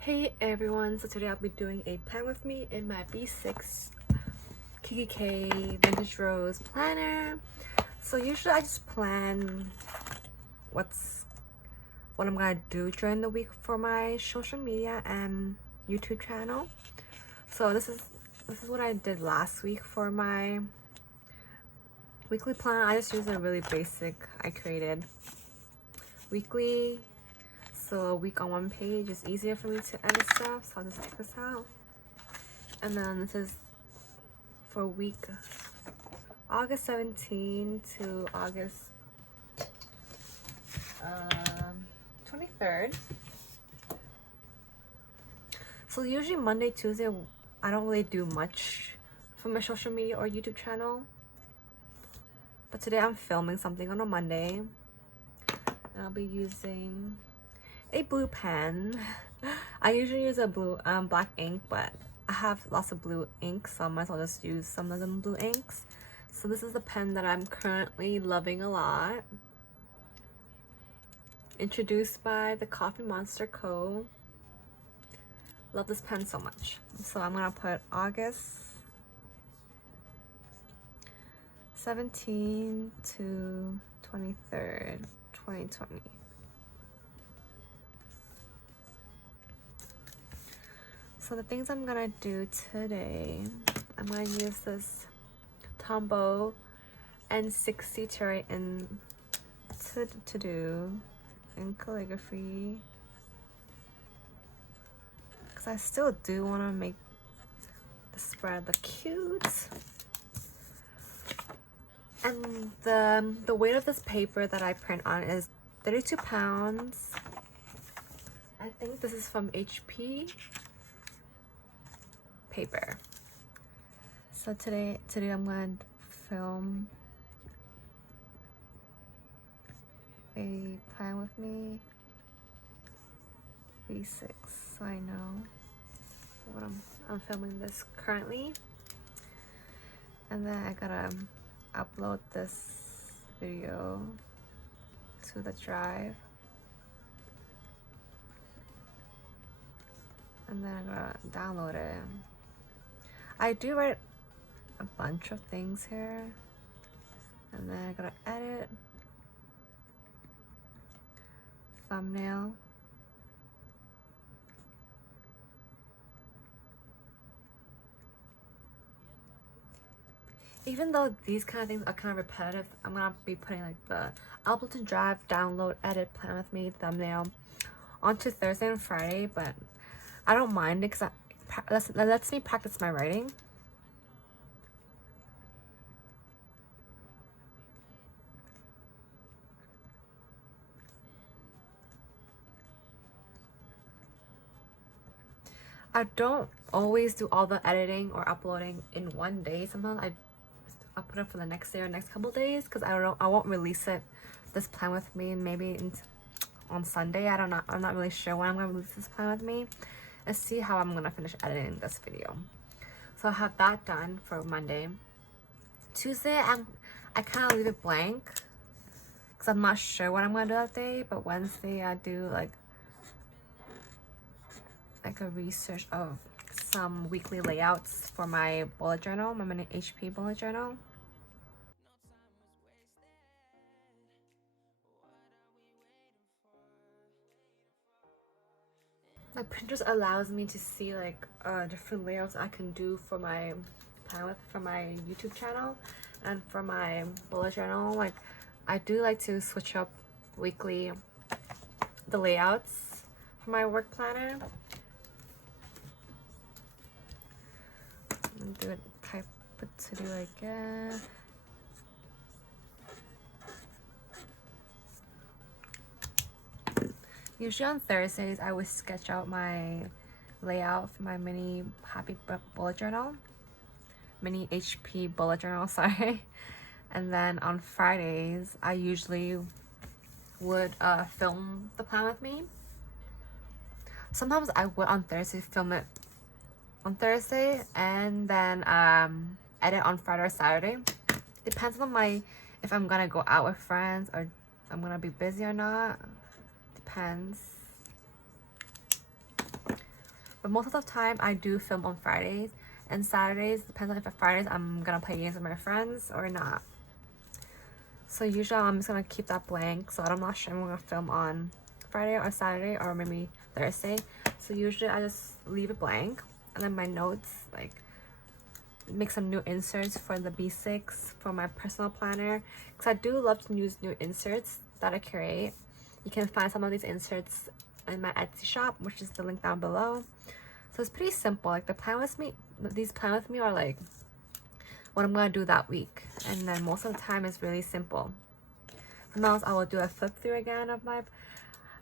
Hey everyone, so today I'll be doing a plan with me in my B6 Kikki K Vintage Rose planner. So usually I just plan what I'm gonna do during the week for my social media and YouTube channel. So this is what I did last week for my weekly planner. I just used a really basic, I created weekly. So a week on one page is easier for me to edit stuff, so I'll just take this out. And then this is for week August 17 to August 23rd. So usually Monday, Tuesday, I don't really do much for my social media or YouTube channel. But today I'm filming something on a Monday. And I'll be using a blue pen. I usually use a black ink, but I have lots of blue ink, so I might as well just use some of them blue inks. So this is the pen that I'm currently loving a lot. Introduced by the Coffee Monster Co. Love this pen so much. So I'm gonna put August 17 to 23rd, 2020. So the things I'm gonna do today, I'm gonna use this Tombow N60 to write in to do in calligraphy, because I still do want to make the spread look cute. And the weight of this paper that I print on is 32 pounds. I think this is from HP paper. So today I'm going to film a plan with me B6, so I know what I'm filming this currently. And then I gotta upload this video to the drive, and then I gotta download it. I do write a bunch of things here, and then I gotta edit, thumbnail, even though these kind of things are kind of repetitive, I'm gonna be putting like the upload to drive, download, edit, plan with me, thumbnail onto Thursday and Friday, but I don't mind it because that lets me practice my writing. I don't always do all the editing or uploading in one day. Sometimes I'll put it for the next day or next couple days, because I won't release this plan with me maybe on Sunday. I'm not really sure when I'm gonna release this plan with me. Let's see how I'm gonna finish editing this video. So I have that done for Monday. Tuesday I kind of leave it blank because I'm not sure what I'm gonna do that day. But Wednesday I do like a research of some weekly layouts for my bullet journal, my mini HP bullet journal. My Pinterest allows me to see like different layouts I can do for my plan for my YouTube channel and for my bullet journal. Like I do like to switch up weekly the layouts for my work planner. I'm gonna do it type it to do again. Usually on Thursdays, I would sketch out my layout for my mini bullet journal. Mini HP bullet journal, sorry. And then on Fridays, I usually would film the plan with me. Sometimes I would on Thursday film it on Thursday and then edit on Friday or Saturday. Depends on if I'm gonna go out with friends or if I'm gonna be busy or not. Depends. But most of the time I do film on Fridays and Saturdays. Depends on if Fridays I'm gonna play games with my friends or not. So usually I'm just gonna keep that blank, so I'm not sure I'm gonna film on Friday or Saturday or maybe Thursday. So usually I just leave it blank, and then my notes, like make some new inserts for the B6 for my personal planner, because I do love to use new inserts that I create. You can find some of these inserts in my Etsy shop, which is the link down below. So it's pretty simple. Like these plan with me are like what I'm gonna do that week, and then most of the time it's really simple. Sometimes I will do a flip through again of my,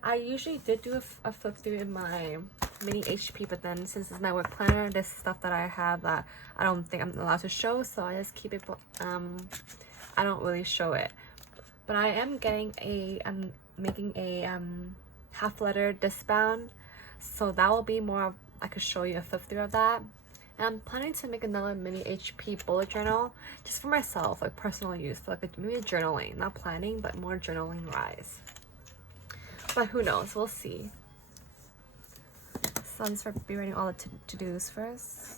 I usually did do a flip through in my mini HP, but then since it's my work planner, there's stuff that I have that I don't think I'm allowed to show, so I just keep it, I don't really show it. But I am getting I'm making a half letter discbound, so that will be more, I could show you a flip through of that. And I'm planning to make another mini HP bullet journal just for myself, like personal use, for like maybe journaling, not planning, but more journaling wise. But who knows, we'll see. So I'm just be writing all the to-dos first.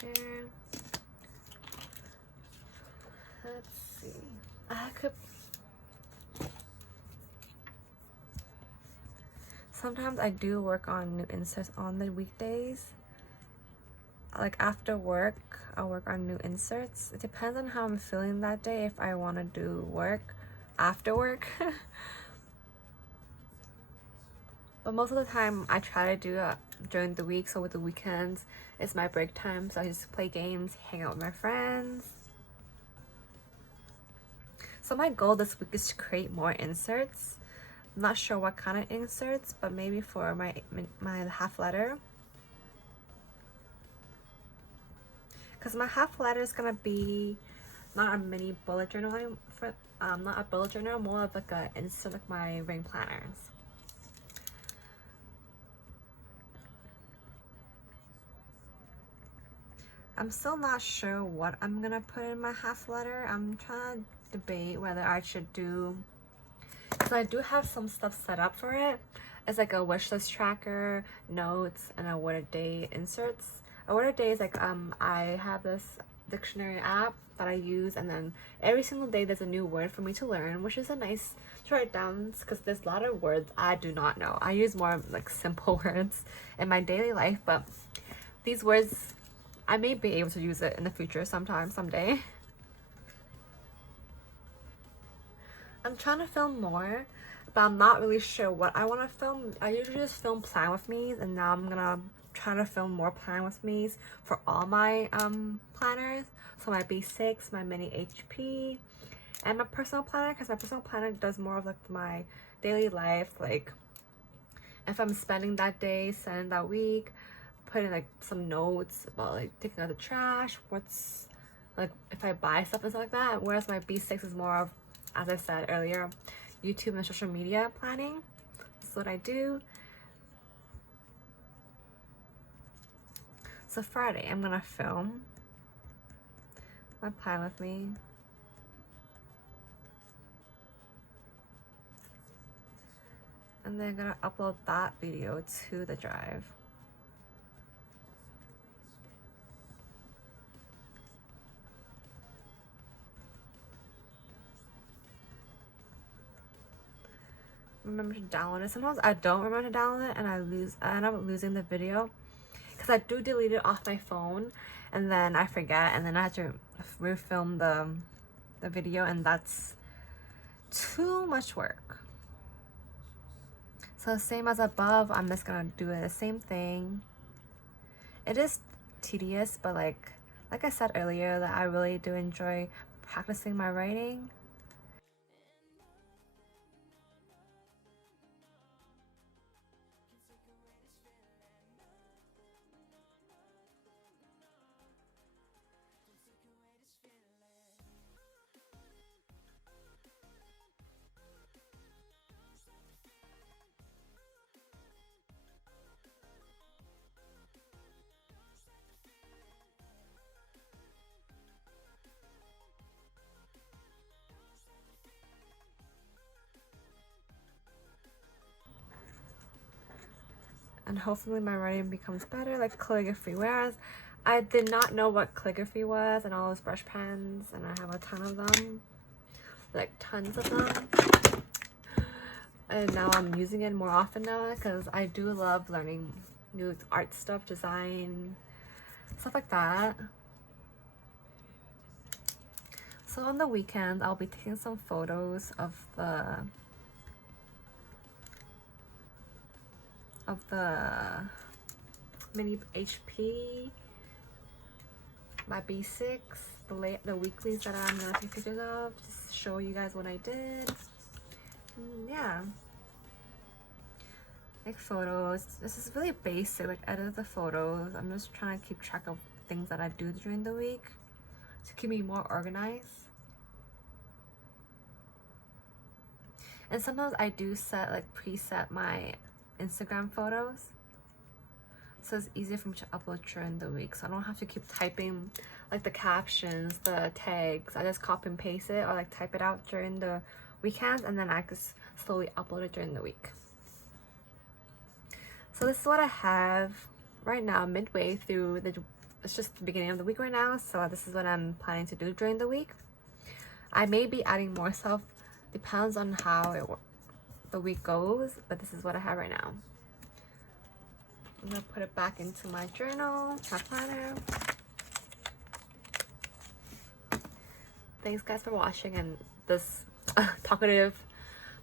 There. Let's see. I could. Sometimes I do work on new inserts on the weekdays. Like after work, I'll work on new inserts. It depends on how I'm feeling that day, if I want to do work after work. But most of the time I try to do it during the week, so with the weekends it's my break time, so I just play games, hang out with my friends. So my goal this week is to create more inserts. I'm not sure what kind of inserts, but maybe for my half letter. Because my half letter is gonna be not a mini bullet journal for not a bullet journal, more of like a insert, like my ring planners. I'm still not sure what I'm gonna put in my half letter. I'm trying to debate whether I should do, because I do have some stuff set up for it. It's like a wish list tracker, notes, and a word a day inserts. A word a day is like I have this dictionary app that I use, and then every single day there's a new word for me to learn, which is a nice to write down, because there's a lot of words I do not know. I use more like simple words in my daily life, but these words I may be able to use it in the future someday. I'm trying to film more, but I'm not really sure what I want to film. I usually just film plan with me's, and now I'm gonna try to film more plan with me's for all my planners. So my B6, my mini HP, and my personal planner, because my personal planner does more of like my daily life, like if I'm spending that day, spending that week, putting like some notes about like taking out the trash, what's like if I buy stuff and stuff like that. Whereas my B6 is more of, as I said earlier, YouTube and social media planning. That's what I do. So Friday, I'm gonna film my plan with me. And then I'm gonna upload that video to the drive. Remember to download it. Sometimes I don't remember to download it, and I end up losing the video, because I do delete it off my phone, and then I forget, and then I have to refilm the video, and that's too much work. So same as above, I'm just gonna do the same thing. It is tedious, but like I said earlier, that I really do enjoy practicing my writing. and hopefully my writing becomes better, like calligraphy. Whereas I did not know what calligraphy was, and all those brush pens, and I have a ton of them, like tons of them. And now I'm using it more often now because I do love learning new art stuff, design, stuff like that. So on the weekend, I'll be taking some photos of the mini HP, my B6, the weeklies that I'm gonna take pictures of, just show you guys what I did. Yeah, make photos. This is really basic, like edit the photos. I'm just trying to keep track of things that I do during the week to keep me more organized. And sometimes I do set, like, preset my Instagram photos, so it's easier for me to upload during the week, so I don't have to keep typing like the captions, the tags. I just copy and paste it, or like type it out during the weekends, and then I just slowly upload it during the week. So this is what I have right now, midway through it's just the beginning of the week right now, so this is what I'm planning to do during the week. I may be adding more stuff, depends on how the week goes, but this is what I have right now. I'm gonna put it back into my journal, my planner. Thanks guys for watching and this talkative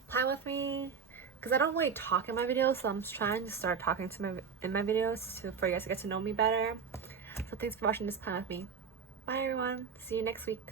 plan with me, because I don't really talk in my videos, so I'm just trying to start talking in my videos for you guys to get to know me better. So thanks for watching this plan with me. Bye everyone, see you next week.